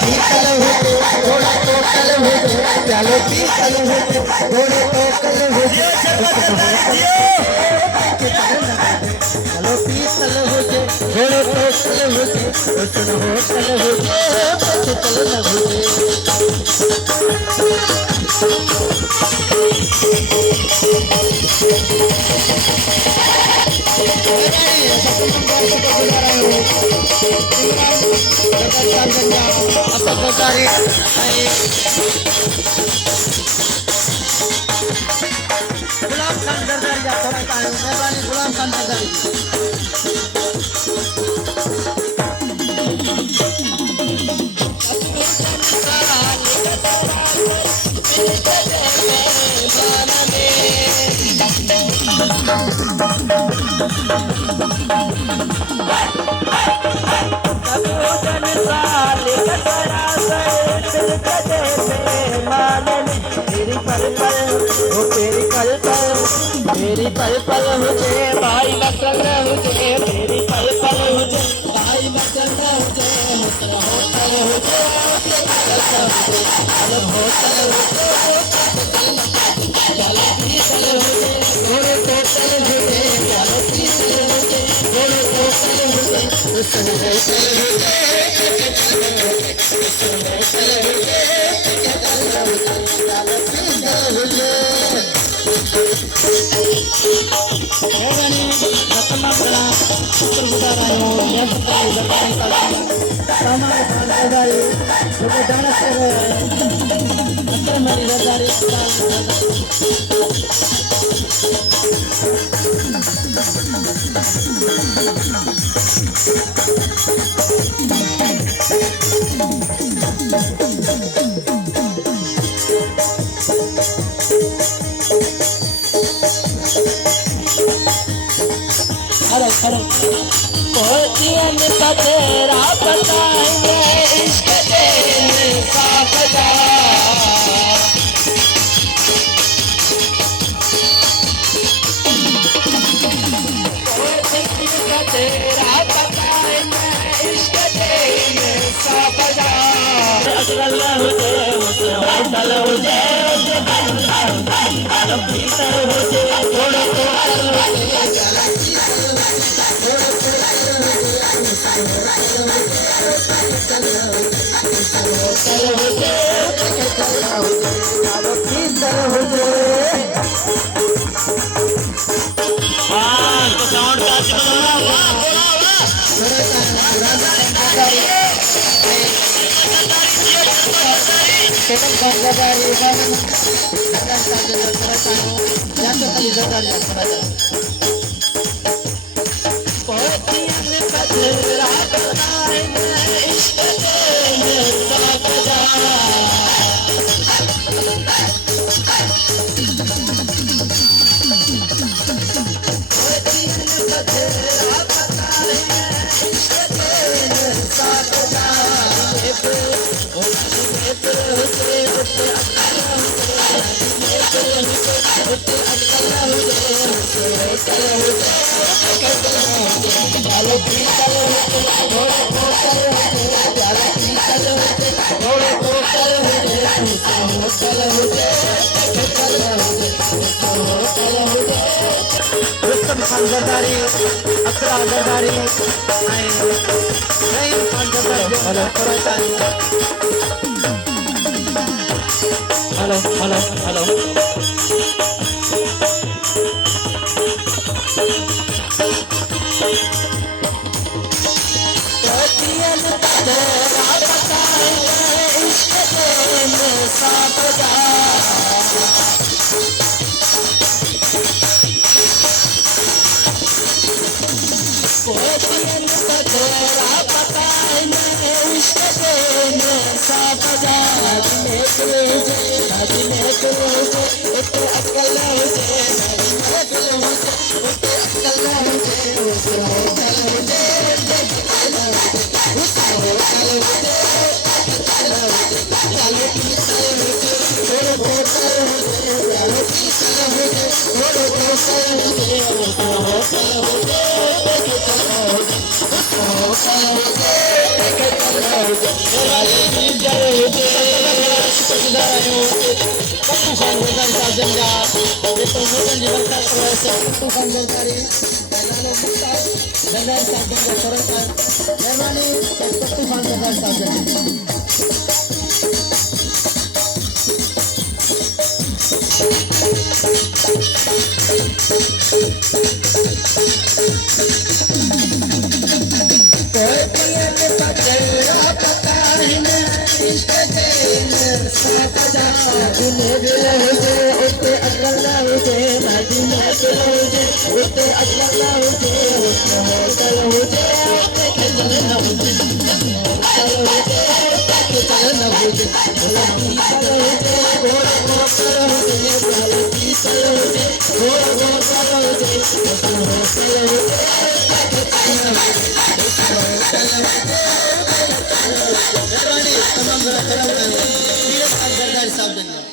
पीतल होते थोड़ा तो कल होते प्यालो पीतल होते थोड़े तो कल होते चलो पीतल होते थोड़े तो कल होते उसन होतल होते पीतल न होते गुलाम खान दरबार जा थोड़ा टाइम मेहरबानी गुलाम खान दरबार मेरी पल पल मुझे भाई बसल मुझे मेरी पल पल मुझे भाई बसल मुझे होटल होटल मुझे होटल तेरा बताएंगे इश्क तेरे साथ जा तेरा बताएंगे इश्क तेरे साथ जा असल मुझे होटल मुझे भीतर मुझे थोड़े हेलो हुजे मेहरबानी नींदर हुजे पप्पू खान सरदारी साहब जन जा जेको मोटन जी बरकत करो ऐसे पप्पू खान सरदारी नालो मुख्तार सरदारी साहब जन जा सरकार मेहरबानी पप्पू खान सरदारी साहब जन सरदारी साहब